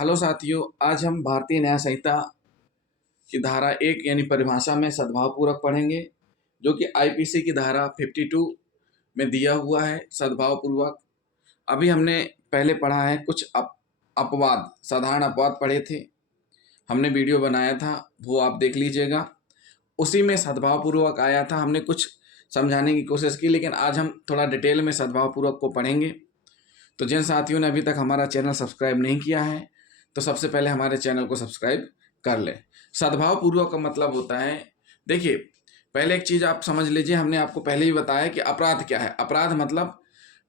Hello साथियों, आज हम भारतीय न्याय संहिता की धारा 1 यानी परिभाषा में सद्भावपूर्वक पढ़ेंगे, जो कि आईपीसी की धारा 52 में दिया हुआ है। सद्भावपूर्वक अभी हमने पहले पढ़ा है कुछ अपवाद, साधारण अपवाद पढ़े थे, हमने वीडियो बनाया था, वो आप देख लीजिएगा। उसी में सद्भावपूर्वक आया था, हमने कुछ समझाने की कोशिश की, लेकिन आज हम थोड़ा डिटेल में सद्भावपूर्वक को पढ़ेंगे। तो जिन साथियों ने अभी तक हमारा चैनल सब्सक्राइब नहीं किया है, तो सबसे पहले हमारे चैनल को सब्सक्राइब कर लें। सद्भावपूर्वक का मतलब होता है, देखिए पहले एक चीज़ आप समझ लीजिए, हमने आपको पहले ही बताया कि अपराध क्या है। अपराध मतलब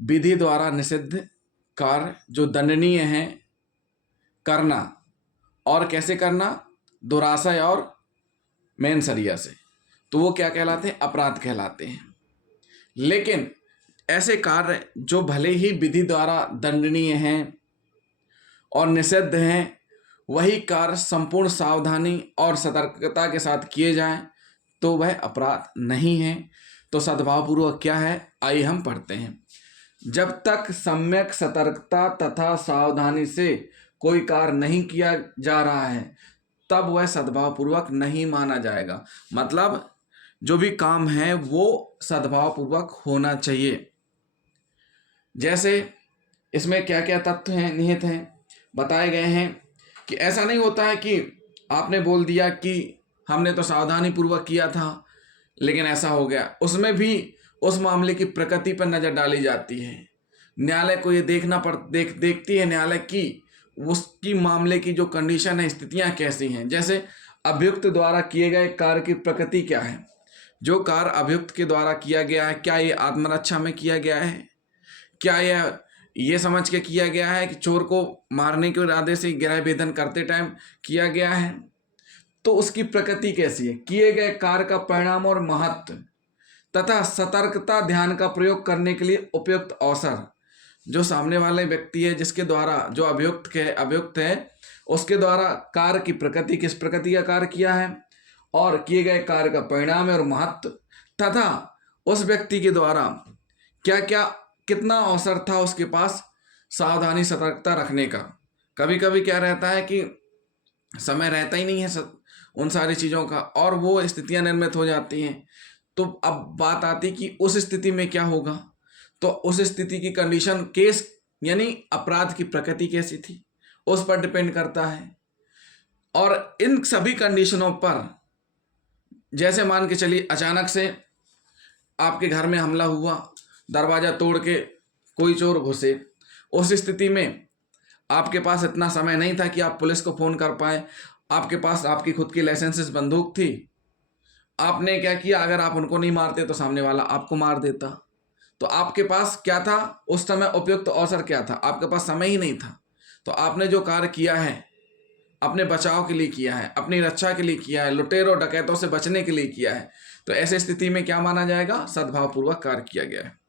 विधि द्वारा निषिद्ध कार्य जो दंडनीय है करना, और कैसे करना, दुराशय और मेनसरिया से, तो वो क्या कहलाते हैं, अपराध कहलाते हैं। लेकिन ऐसे कार्य जो भले ही विधि द्वारा दंडनीय हैं और निषिद्ध हैं, वही कार्य संपूर्ण सावधानी और सतर्कता के साथ किए जाएं तो वह अपराध नहीं है। तो सद्भावपूर्वक क्या है, आइए हम पढ़ते हैं। जब तक सम्यक सतर्कता तथा सावधानी से कोई कार्य नहीं किया जा रहा है, तब वह सद्भावपूर्वक नहीं माना जाएगा। मतलब जो भी काम है वो सद्भावपूर्वक होना चाहिए। जैसे इसमें क्या क्या तथ्य हैं, निहित हैं, बताए गए हैं कि ऐसा नहीं होता है कि आपने बोल दिया कि हमने तो सावधानी पूर्वक किया था लेकिन ऐसा हो गया। उसमें भी उस मामले की प्रकृति पर नज़र डाली जाती है। न्यायालय को ये देखती है न्यायालय की उसकी मामले की जो कंडीशन है, स्थितियां कैसी हैं। जैसे अभियुक्त द्वारा किए गए कार्य की प्रकृति क्या है, जो कार्य अभियुक्त के द्वारा किया गया है, क्या ये आत्मरक्षा में किया गया है, क्या यह ये समझ के किया गया है कि चोर को मारने के इरादे से गृह भेदन करते टाइम किया गया है, तो उसकी प्रकृति कैसी है, किए गए कार्य का परिणाम और महत्व तथा सतर्कता ध्यान का प्रयोग करने के लिए उपयुक्त अवसर। जो सामने वाले व्यक्ति है, जिसके द्वारा जो अभियुक्त है उसके द्वारा कार्य की प्रकृति, किस प्रकृति का कार्य किया है, और किए गए कार्य का परिणाम और महत्व, तथा उस व्यक्ति के द्वारा क्या क्या कितना अवसर था उसके पास सावधानी सतर्कता रखने का। कभी कभी क्या रहता है कि समय रहता ही नहीं है उन सारी चीज़ों का, और वो स्थितियां निर्मित हो जाती हैं। तो अब बात आती कि उस स्थिति में क्या होगा, तो उस स्थिति की कंडीशन, केस यानी अपराध की प्रकृति कैसी थी, उस पर डिपेंड करता है। और इन सभी कंडीशनों पर, जैसे मान के चलिए अचानक से आपके घर में हमला हुआ, दरवाज़ा तोड़ के कोई चोर घुसे, उस स्थिति में आपके पास इतना समय नहीं था कि आप पुलिस को फ़ोन कर पाए। आपके पास आपकी खुद की लाइसेंसिस बंदूक थी। आपने क्या किया, अगर आप उनको नहीं मारते तो सामने वाला आपको मार देता। तो आपके पास क्या था उस समय, उपयुक्त अवसर क्या था, आपके पास समय ही नहीं था। तो आपने जो कार्य किया है अपने बचाव के लिए किया है, अपनी रक्षा के लिए किया है, लुटेरों डकैतों से बचने के लिए किया है, तो ऐसे स्थिति में क्या माना जाएगा, सद्भावपूर्वक कार्य किया गया है।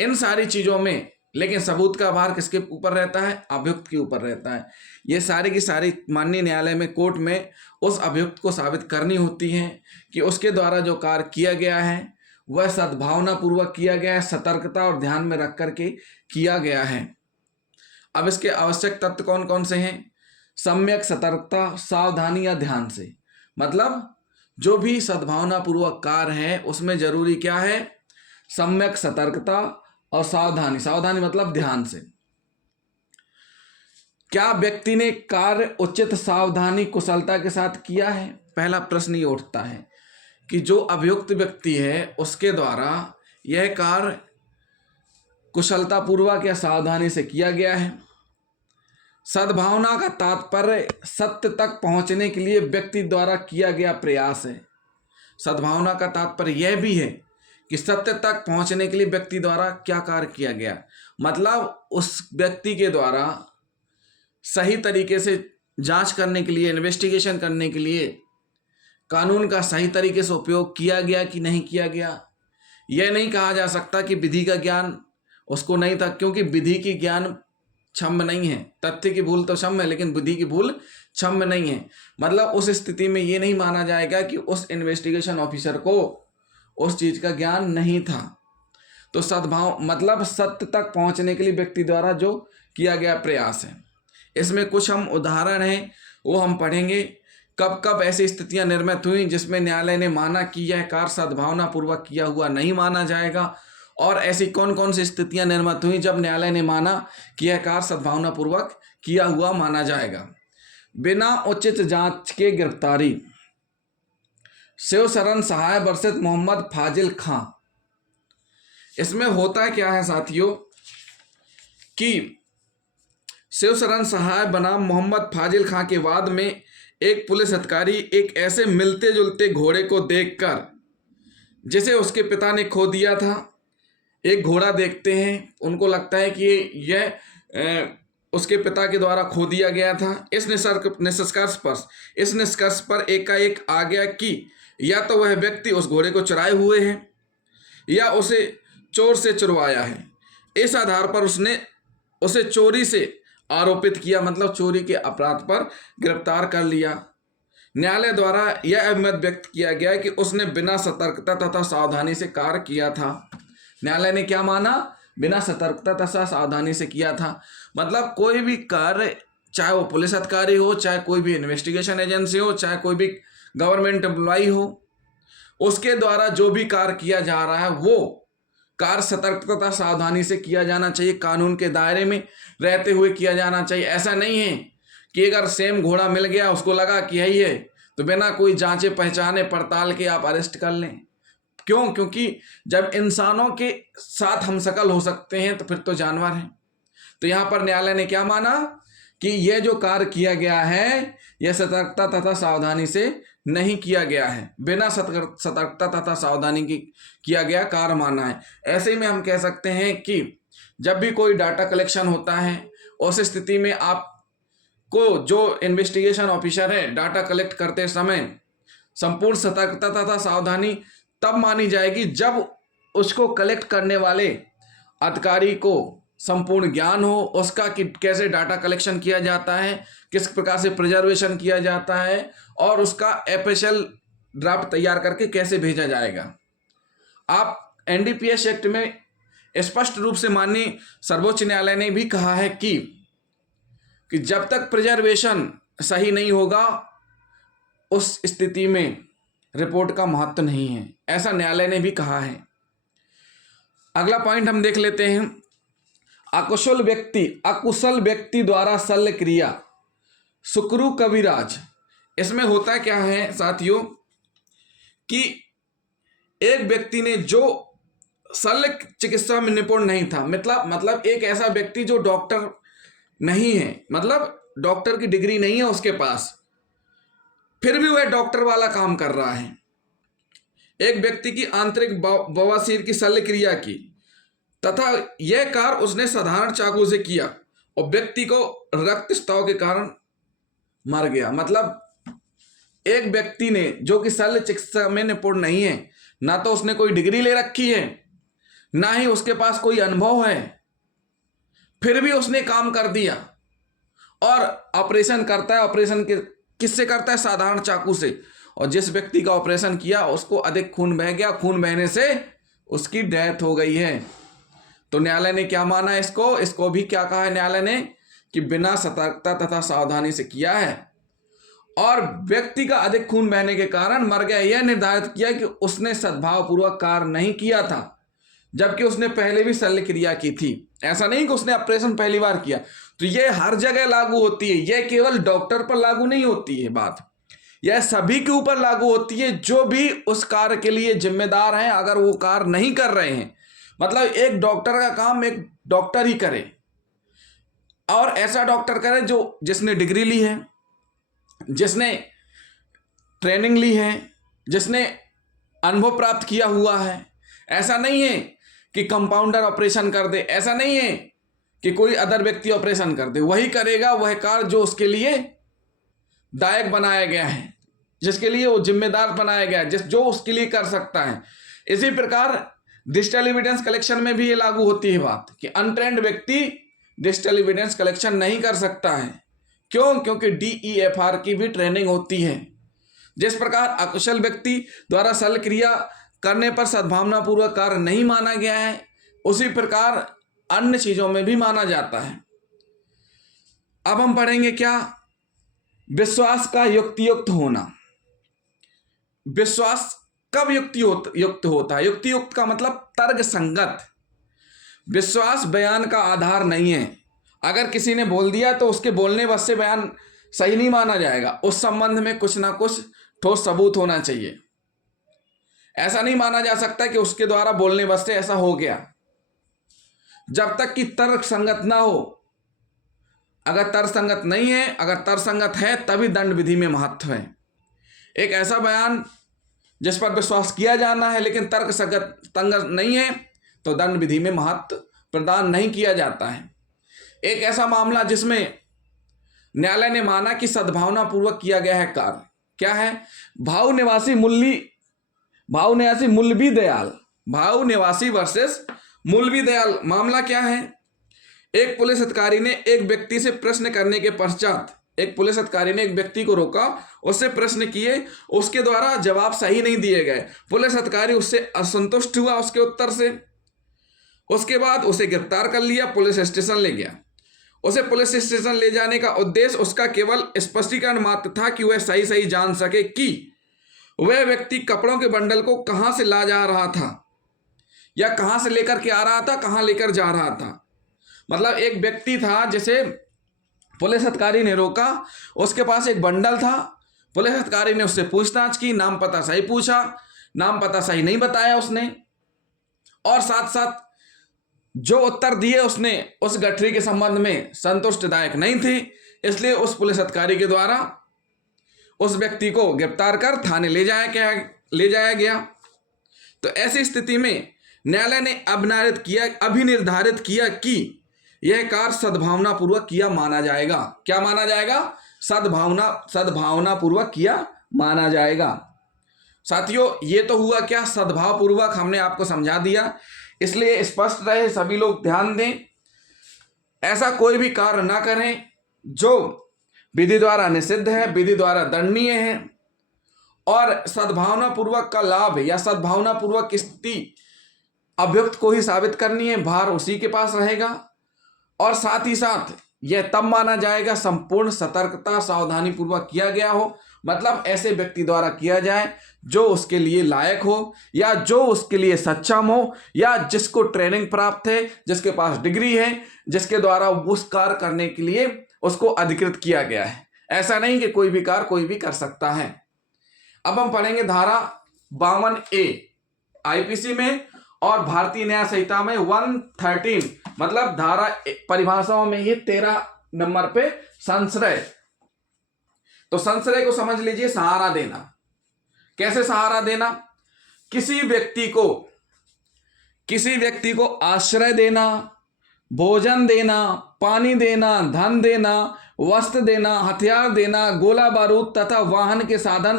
इन सारी चीज़ों में लेकिन सबूत का भार किसके ऊपर रहता है, अभियुक्त के ऊपर रहता है। ये सारी की सारी माननीय न्यायालय में, कोर्ट में उस अभियुक्त को साबित करनी होती है कि उसके द्वारा जो कार्य किया गया है वह सद्भावना पूर्वक किया गया है, सतर्कता और ध्यान में रख करके किया गया है। अब इसके आवश्यक तत्व कौन कौन से हैं, सम्यक सतर्कता, सावधानी या ध्यान से। मतलब जो भी सद्भावना पूर्वक कार्य है उसमें जरूरी क्या है, सम्यक सतर्कता और सावधानी। सावधानी मतलब ध्यान से। क्या व्यक्ति ने कार्य उचित सावधानी कुशलता के साथ किया है। पहला प्रश्न ये उठता है कि जो अभियुक्त व्यक्ति है उसके द्वारा यह कार्य कुशलता पूर्वक या सावधानी से किया गया है। सद्भावना का तात्पर्य सत्य तक पहुंचने के लिए व्यक्ति द्वारा किया गया प्रयास है। सद्भावना का तात्पर्य यह भी है कि सत्य तक पहुंचने के लिए व्यक्ति द्वारा क्या कार्य किया गया, मतलब उस व्यक्ति के द्वारा सही तरीके से जांच करने के लिए, इन्वेस्टिगेशन करने के लिए कानून का सही तरीके से उपयोग किया गया कि नहीं किया गया। यह नहीं कहा जा सकता कि विधि का ज्ञान उसको नहीं था, क्योंकि विधि की ज्ञान क्षम्य नहीं है। तथ्य की भूल तो क्षम्य है लेकिन विधि की भूल क्षम्य नहीं है। मतलब उस स्थिति में ये नहीं माना जाएगा कि उस इन्वेस्टिगेशन ऑफिसर को उस चीज का ज्ञान नहीं था। तो सद्भाव मतलब सत्य तक पहुंचने के लिए व्यक्ति द्वारा जो किया गया प्रयास है। इसमें कुछ हम उदाहरण हैं वो हम पढ़ेंगे। कब कब ऐसी स्थितियां निर्मित हुई जिसमें न्यायालय ने माना कि यह कार्य सद्भावना पूर्वक किया हुआ नहीं माना जाएगा, और ऐसी कौन कौन सी स्थितियां निर्मित हुई जब न्यायालय ने माना कि यह कार्य सद्भावना पूर्वक किया हुआ माना जाएगा। बिना उचित जांच के गिरफ्तारी, शिवशरण सहाय वर्सेस मोहम्मद फाजिल खां। इसमें होता क्या है साथियों कि शिवशरण सहाय बनाम मोहम्मद फाजिल खां के वाद में एक पुलिस अधिकारी एक ऐसे मिलते जुलते घोड़े को देखकर, जिसे उसके पिता ने खो दिया था, एक घोड़ा देखते हैं, उनको लगता है कि यह उसके पिता के द्वारा खो दिया गया था। इस निष्कर्ष पर एकाएक आ गया कि या तो वह व्यक्ति उस घोड़े को चुराए हुए है या उसे चोर से चुरवाया है। इस आधार पर उसने उसे चोरी से आरोपित किया, मतलब चोरी के अपराध पर गिरफ्तार कर लिया। न्यायालय द्वारा यह अभिमत व्यक्त किया गया कि उसने बिना सतर्कता तथा सावधानी से कार्य किया था। न्यायालय ने क्या माना? बिना सतर्कता तथा सावधानी से किया था। मतलब कोई भी कार्य, चाहे वो पुलिस अधिकारी हो, चाहे कोई भी इन्वेस्टिगेशन एजेंसी हो, चाहे कोई भी गवर्नमेंट एम्प्लॉय हो, उसके द्वारा जो भी कार्य किया जा रहा है वो कार्य सतर्कता तथा सावधानी से किया जाना चाहिए, कानून के दायरे में रहते हुए किया जाना चाहिए। ऐसा नहीं है कि अगर सेम घोड़ा मिल गया, उसको लगा कि यही है, तो बिना कोई जांचे पहचाने पड़ताल के आप अरेस्ट कर लें। क्यों? क्योंकि जब इंसानों के साथ हम शकल हो सकते हैं तो फिर तो जानवर हैं। तो यहाँ पर न्यायालय ने क्या माना कि यह जो कार्य किया गया है यह सतर्कता तथा सावधानी से नहीं किया गया है, बिना सतर्कता तथा सावधानी की किया गया कार्य माना है। ऐसे में हम कह सकते हैं कि जब भी कोई डाटा कलेक्शन होता है उस स्थिति में आपको जो इन्वेस्टिगेशन ऑफिसर है डाटा कलेक्ट करते समय संपूर्ण सतर्कता तथा सावधानी तब मानी जाएगी जब उसको कलेक्ट करने वाले अधिकारी को संपूर्ण ज्ञान हो उसका कि कैसे डाटा कलेक्शन किया जाता है, किस प्रकार से प्रिजर्वेशन किया जाता है और उसका एफएसएल ड्राफ्ट तैयार करके कैसे भेजा जाएगा। आप एनडीपीएस एक्ट में स्पष्ट रूप से माननीय सर्वोच्च न्यायालय ने भी कहा है कि जब तक प्रिजर्वेशन सही नहीं होगा उस स्थिति में रिपोर्ट का महत्व नहीं है, ऐसा न्यायालय ने भी कहा है। अगला पॉइंट हम देख लेते हैं, अकुशल व्यक्ति द्वारा शल्य क्रिया, सुक्रू कविराज। इसमें होता क्या है साथियों कि एक व्यक्ति ने जो शल्य चिकित्सा में निपुण नहीं था, मतलब एक ऐसा व्यक्ति जो डॉक्टर नहीं है, मतलब डॉक्टर की डिग्री नहीं है उसके पास, फिर भी वह डॉक्टर वाला काम कर रहा है। एक व्यक्ति की आंतरिक बवासीर की शल्य क्रिया की तथा यह कार्य उसने साधारण चाकू से किया और व्यक्ति को रक्तस्राव के कारण मर गया। मतलब एक व्यक्ति ने जो कि शल्य चिकित्सा में निपुण नहीं है, ना तो उसने कोई डिग्री ले रखी है, ना ही उसके पास कोई अनुभव है, फिर भी उसने काम कर दिया और ऑपरेशन करता है। ऑपरेशन किससे करता है? साधारण चाकू से। और जिस व्यक्ति का ऑपरेशन किया उसको अधिक खून बह गया, खून बहने से उसकी डेथ हो गई है। तो न्यायालय ने क्या माना? इसको भी क्या कहा है न्यायालय ने कि बिना सतर्कता तथा सावधानी से किया है और व्यक्ति का अधिक खून बहने के कारण मर गया। यह निर्धारित किया कि उसने सद्भावपूर्वक कार्य नहीं किया था, जबकि उसने पहले भी शल्य क्रिया की थी। ऐसा नहीं कि उसने ऑपरेशन पहली बार किया। तो यह हर जगह लागू होती है, यह केवल डॉक्टर पर लागू नहीं होती है बात, यह सभी के ऊपर लागू होती है जो भी उस कार्य के लिए जिम्मेदार हैं। अगर वो कार्य नहीं कर रहे हैं, मतलब एक डॉक्टर का काम एक डॉक्टर ही करे और ऐसा डॉक्टर करे जिसने डिग्री ली है, जिसने ट्रेनिंग ली है, जिसने अनुभव प्राप्त किया हुआ है। ऐसा नहीं है कि कंपाउंडर ऑपरेशन कर दे, ऐसा नहीं है कि कोई अदर व्यक्ति ऑपरेशन कर दे। वही करेगा वह कार्य जो उसके लिए दायक बनाया गया है, जिसके लिए वो जिम्मेदार बनाया गया है, जो उसके लिए कर सकता है। इसी प्रकार डिजिटल एविडेंस कलेक्शन में भी ये लागू होती है बात कि अनट्रेंड व्यक्ति डिजिटल एविडेंस कलेक्शन नहीं कर सकता है। क्यों? क्योंकि DEFR की भी ट्रेनिंग होती है। जिस प्रकार अकुशल व्यक्ति द्वारा शल्य क्रिया करने पर सद्भावनापूर्वक कार्य नहीं माना गया है, उसी प्रकार अन्य चीजों में भी माना जाता है। अब हम पढ़ेंगे क्या, विश्वास का युक्तियुक्त होना। विश्वास कब युक्त होता है? युक्तियुक्त का मतलब तर्क संगत। विश्वास बयान का आधार नहीं है। अगर किसी ने बोल दिया तो उसके बोलने बस से बयान सही नहीं माना जाएगा। उस संबंध में कुछ ना कुछ ठोस सबूत होना चाहिए। ऐसा नहीं माना जा सकता कि उसके द्वारा बोलने बस से ऐसा हो गया, जब तक कि तर्क संगत ना हो। अगर तर्क संगत नहीं है, अगर तर्क संगत है तभी दंड विधि में महत्व है। एक ऐसा बयान जिस पर विश्वास किया जाना है लेकिन तर्क संगत नहीं है तो दंड विधि में महत्व प्रदान नहीं किया जाता है। एक ऐसा मामला जिसमें न्यायालय ने माना कि सद्भावना पूर्वक किया गया है कार्य, क्या है? भाऊ निवासी वर्सेस मुलवी दयाल। मामला क्या है? एक पुलिस अधिकारी ने एक व्यक्ति से प्रश्न करने के पश्चात, एक पुलिस अधिकारी ने एक व्यक्ति को रोका, उससे प्रश्न किए, उसके द्वारा जवाब सही नहीं दिए गए। पुलिस अधिकारी उससे असंतुष्ट हुआ उसके उत्तर से। उसके बाद उसे गिरफ्तार कर लिया, पुलिस स्टेशन ले गया। उसे पुलिस स्टेशन ले जाने का उद्देश्य उसका केवल स्पष्टीकरण मात्र था कि वह सही सही जान सके कि वह व्यक्ति कपड़ों के बंडल को कहां से ला जा रहा था या कहां से लेकर के आ रहा था, कहां लेकर जा रहा था। मतलब एक व्यक्ति था जिसे पुलिस अधिकारी ने रोका, उसके पास एक बंडल था। पुलिस अधिकारी ने उससे पूछताछ की, नाम पता सही पूछा, नाम पता सही नहीं बताया उसने, और साथ साथ जो उत्तर दिए उसने उस गठरी के संबंध में संतुष्टिदायक नहीं थे। इसलिए उस पुलिस अधिकारी के द्वारा उस व्यक्ति को गिरफ्तार कर थाने ले जाया गया। तो ऐसी स्थिति में न्यायालय ने अभिनिर्धारित किया कि यह कार्य सद्भावना पूर्वक किया माना जाएगा। क्या माना जाएगा? सद्भावना पूर्वक किया माना जाएगा। साथियों, ये तो हुआ क्या, सद्भाव पूर्वक हमने आपको समझा दिया, इसलिए स्पष्ट रहे, सभी लोग ध्यान दें। ऐसा कोई भी कार्य ना करें जो विधि द्वारा निषिद्ध है, विधि द्वारा दंडनीय है। और सद्भावना पूर्वक का लाभ या सद्भावना पूर्वक की स्थिति अभियुक्त को ही साबित करनी है, भार उसी के पास रहेगा। और साथ ही साथ यह तब माना जाएगा संपूर्ण सतर्कता सावधानी पूर्वक किया गया हो, मतलब ऐसे व्यक्ति द्वारा किया जाए जो उसके लिए लायक हो या जो उसके लिए सक्षम हो या जिसको ट्रेनिंग प्राप्त है, जिसके पास डिग्री है, जिसके द्वारा उस कार्य करने के लिए उसको अधिकृत किया गया है। ऐसा नहीं कि कोई भी कार्य कोई भी कर सकता है। अब हम पढ़ेंगे धारा 52A आईपीसी में और भारतीय न्याय संहिता में 113, मतलब धारा परिभाषाओं में ये 13 नंबर पे संश्रय। तो संश्रय को समझ लीजिए, सहारा देना। कैसे सहारा देना? किसी व्यक्ति को आश्रय देना, भोजन देना, पानी देना, धन देना, वस्त्र देना, हथियार देना, गोला बारूद तथा वाहन के साधन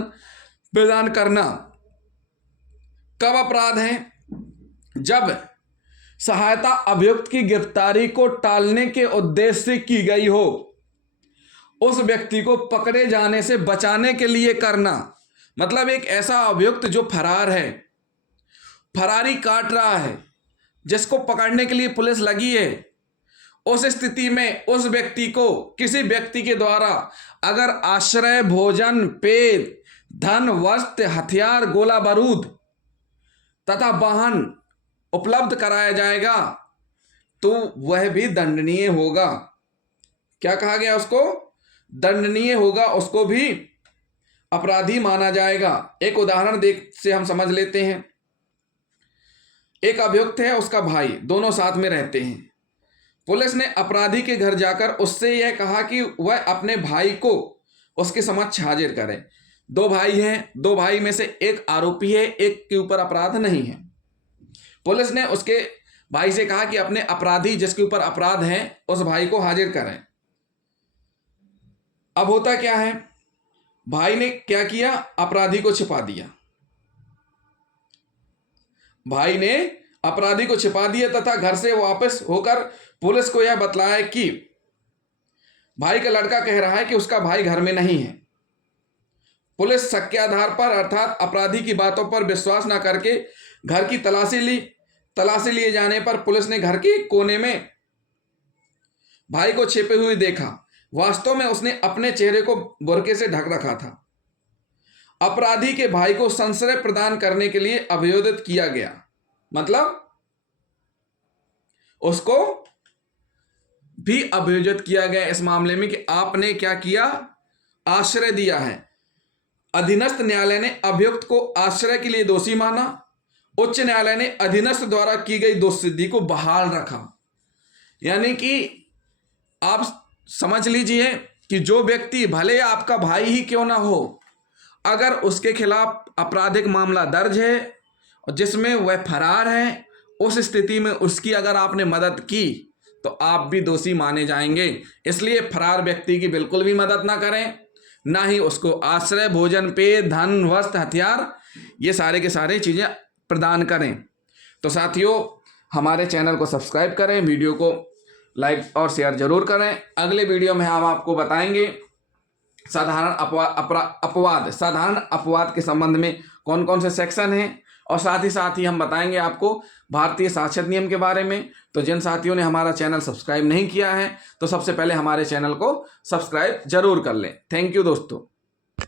प्रदान करना कब अपराध है? जब सहायता अभियुक्त की गिरफ्तारी को टालने के उद्देश्य से की गई हो, उस व्यक्ति को पकड़े जाने से बचाने के लिए करना। मतलब एक ऐसा अभियुक्त जो फरार है, फरारी काट रहा है, जिसको पकड़ने के लिए पुलिस लगी है, उस स्थिति में उस व्यक्ति को किसी व्यक्ति के द्वारा अगर आश्रय, भोजन, पेय, धन, वस्त्र, हथियार, गोला बारूद तथा वाहन उपलब्ध कराया जाएगा तो वह भी दंडनीय होगा। क्या कहा गया? उसको दंडनीय होगा, उसको भी अपराधी माना जाएगा। एक उदाहरण से हम समझ लेते हैं। एक अभियुक्त है, उसका भाई, दोनों साथ में रहते हैं। पुलिस ने अपराधी के घर जाकर उससे यह कहा कि वह अपने भाई को उसके समक्ष हाजिर करे। 2 भाई हैं, 2 भाई में से एक आरोपी है, एक के ऊपर अपराध नहीं है। पुलिस ने उसके भाई से कहा कि अपने अपराधी जिसके ऊपर अपराध है उस भाई को हाजिर करें। अब होता क्या है, भाई ने क्या किया? अपराधी को छिपा दिया। भाई ने अपराधी को छिपा दिया तथा घर से वापस होकर पुलिस को यह बतलाया कि भाई का लड़का कह रहा है कि उसका भाई घर में नहीं है। पुलिस शक के आधार पर अर्थात अपराधी की बातों पर विश्वास न करके घर की तलाशी ली। तलाशी लिए जाने पर पुलिस ने घर के कोने में भाई को छिपे हुए देखा। वास्तव में उसने अपने चेहरे को बुर्के से ढक रखा था। अपराधी के भाई को संश्रय प्रदान करने के लिए अभियोजित किया गया, मतलब उसको भी अभियोजित किया गया इस मामले में कि आपने क्या किया, आश्रय दिया है। अधीनस्थ न्यायालय ने अभियुक्त को आश्रय के लिए दोषी माना। उच्च न्यायालय ने अधीनस्थ द्वारा की गई दोष सिद्धि को बहाल रखा। यानी कि आप समझ लीजिए कि जो व्यक्ति भले आपका भाई ही क्यों ना हो, अगर उसके खिलाफ आपराधिक मामला दर्ज है और जिसमें वह फरार है, उस स्थिति में उसकी अगर आपने मदद की तो आप भी दोषी माने जाएंगे। इसलिए फरार व्यक्ति की बिल्कुल भी मदद ना करें, ना ही उसको आश्रय, भोजन, पेय, धन, वस्त्र, हथियार, ये सारे के सारे चीज़ें प्रदान करें। तो साथियों, हमारे चैनल को सब्सक्राइब करें, वीडियो को लाइक और शेयर जरूर करें। अगले वीडियो में हम आपको बताएंगे साधारण अपवाद के संबंध में कौन कौन से सेक्शन हैं, और साथ ही हम बताएंगे आपको भारतीय साक्षरता नियम के बारे में। तो जिन साथियों ने हमारा चैनल सब्सक्राइब नहीं किया है तो सबसे पहले हमारे चैनल को सब्सक्राइब जरूर कर लें। थैंक यू दोस्तों।